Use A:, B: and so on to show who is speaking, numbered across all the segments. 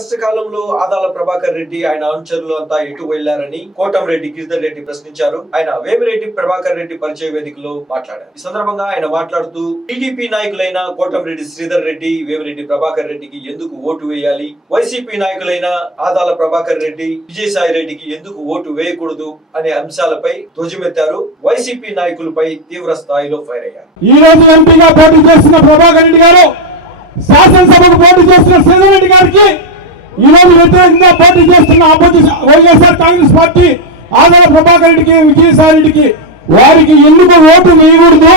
A: కష్టకాలంలో ఆదాల ప్రభాకర్ రెడ్డి ఆయన అనుచరులు అంతా ఎటు వెళ్ళారని కోటం రెడ్డి గిరిధర్ రెడ్డి ప్రశ్నించారు. ఆయన వేమిరెడ్డి ప్రభాకర్ రెడ్డి పరిచయ వేదికలో మాట్లాడారు. ఈ సందర్భంగా ఆయన మాట్లాడుతూ టీడీపీ నాయకులైన కోటం రెడ్డి శ్రీధర్ రెడ్డి వేమిరెడ్డి ప్రభాకర్ రెడ్డికి ఎందుకు ఓటు వేయాలి? వైసీపీ నాయకులైన ఆదాల ప్రభాకర్ రెడ్డి విజయసాయి రెడ్డికి ఎందుకు ఓటు వేయకూడదు అనే అంశాలపై ధ్వజమెత్తారు. వైసీపీ నాయకులపై తీవ్ర స్థాయిలో ఫైర్ అయ్యారు.
B: ఈ రోజు ఎంపీగా పోటీ చేస్తున్న ప్రభాకర్ రెడ్డి గారు శాసనసభకు పోటీ చేస్తున్న శ్రీధర్ రెడ్డి గారికి ఈ రోజు వ్యతిరేకంగా పోటీ చేస్తున్న opposition YSR Congress party Adala Prabhakar రెడ్డికి విజయసాయి రెడ్డికి వారికి ఎందుకు ఓటు వేయకూడదు?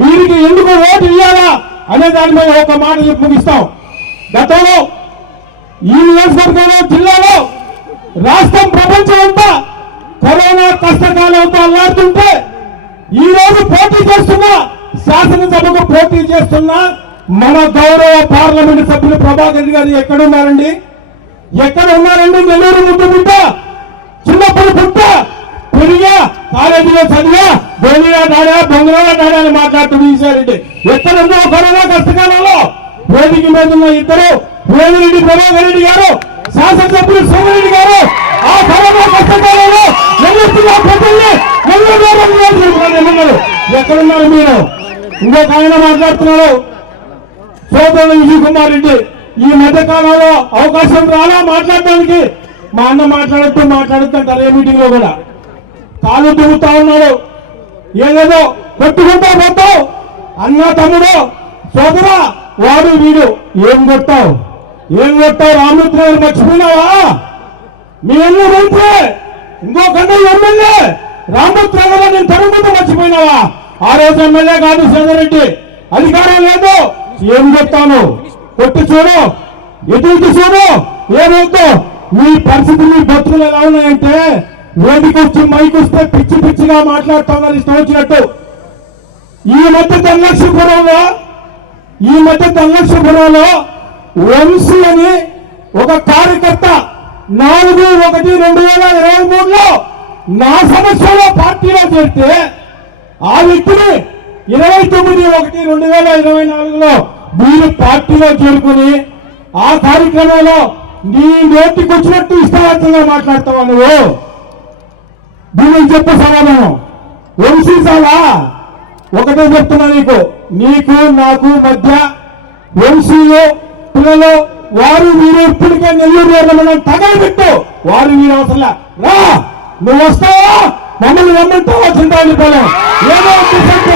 B: వీరికి ఎందుకు ఓటు ఇవ్వాలా అనే దానిపై ఒక మాట చెప్పి ముగిస్తాం. గతంలో ఈ నియోజకవర్గంలో జిల్లాలో రాష్ట్రం ప్రపంచం అంతా కరోనా కష్టకాలంతో అల్లాడుతుంటే ఈ రోజు పోటీ చేస్తున్న శాసనసభకు పోటీ చేస్తున్న మన గౌరవ పార్లమెంట్ సభ్యులు ప్రభాకర్ రెడ్డి గారు ఎక్కడున్నారండి? ఎక్కడ ఉన్నారండి నెల్లూరు ముద్దు పుట్ట? చిన్నప్పుడు పుట్ట? పెరిగా కాలేజీలో చదివా బొంగిలా డాడా బొంగళా డాడా అని మాట్లాడుతూ తీశారండి ఎక్కడ ఉందో కరోనా కష్టకాలంలో? వేదిక మీద ఉన్న ఇద్దరు వేమిరెడ్డి ప్రభాకర్ రెడ్డి గారు శాసనసభ్యులు సోమిరెడ్డి గారు ఆ కరోనా కష్టకాలంలో నెల్లూరు ప్రజల్ని నెల్లూరు ఎక్కడున్నారు మీరు? ఇంకొక ఆయన మాట్లాడుతున్నారు సోదరుడు విజయ్ కుమార్ రెడ్డి. ఈ మధ్య కాలంలో అవకాశం రాలా మాట్లాడడానికి మా అన్న మాట్లాడుతూ మాట్లాడుతుంటారు ఏ మీటింగ్లో కూడా. కాలు దువ్వుతా ఉన్నాడు. ఏదేదో కొట్టుకుంటా పోతావు అన్న తమ్ముడు సోదరా వాడు వీడు. ఏం కొట్టావు? ఏం కొట్టావు? రామూర్తి మర్చిపోయినావా? మీ ఎల్లు మంత్రి ఇంకో కన్నా ఎమ్మెల్యే. రామూర్తి నేను తరుముతో మర్చిపోయినావా? ఆ రోజు ఎమ్మెల్యే కాదు సోదరెడ్డి అధికారం లేదు. ఏం చెప్తాను కొట్టి చూడు. ఎటు చూడు. ఏమవుతో మీ పరిస్థితులు మీ బతుకులు ఎలా ఉన్నాయంటే వేదిక వచ్చి మైక్ వస్తే పిచ్చి పిచ్చిగా మాట్లాడుతున్నారు ఇష్టం వచ్చినట్టు ఈ మధ్య తెల్లక్షపురంలో ఈ మధ్య తెల్లక్షపురంలో వంశీ అని ఒక కార్యకర్త నాలుగు ఒకటి రెండు వేల ఇరవై మూడులో నా సమస్యలో పార్టీలో చేరితే ఆ వ్యక్తిని ఇరవై తొమ్మిది ఒకటి రెండు వేల ఇరవై నాలుగులో మీరు పార్టీలో చేరుకుని ఆ కార్యక్రమంలో నీ నోటికి వచ్చినట్టు ఇష్టవంతంగా మాట్లాడతావా నువ్వు? దీనికి చెప్పే సమాధానం. వంశీసావా ఒకటే చెప్తున్నా నీకు. నీకు నాకు మధ్య వంశీలు పిల్లలు వారు వీరు ఇప్పటికే నెల్లూరు వెళ్ళమని తగలబెట్టు. వారు వీరు అవసరం రా నువ్వు వస్తావా? మమ్మల్ని రమ్మంటావా చింతాన్ని పొలం? ఏదో డిసైడ్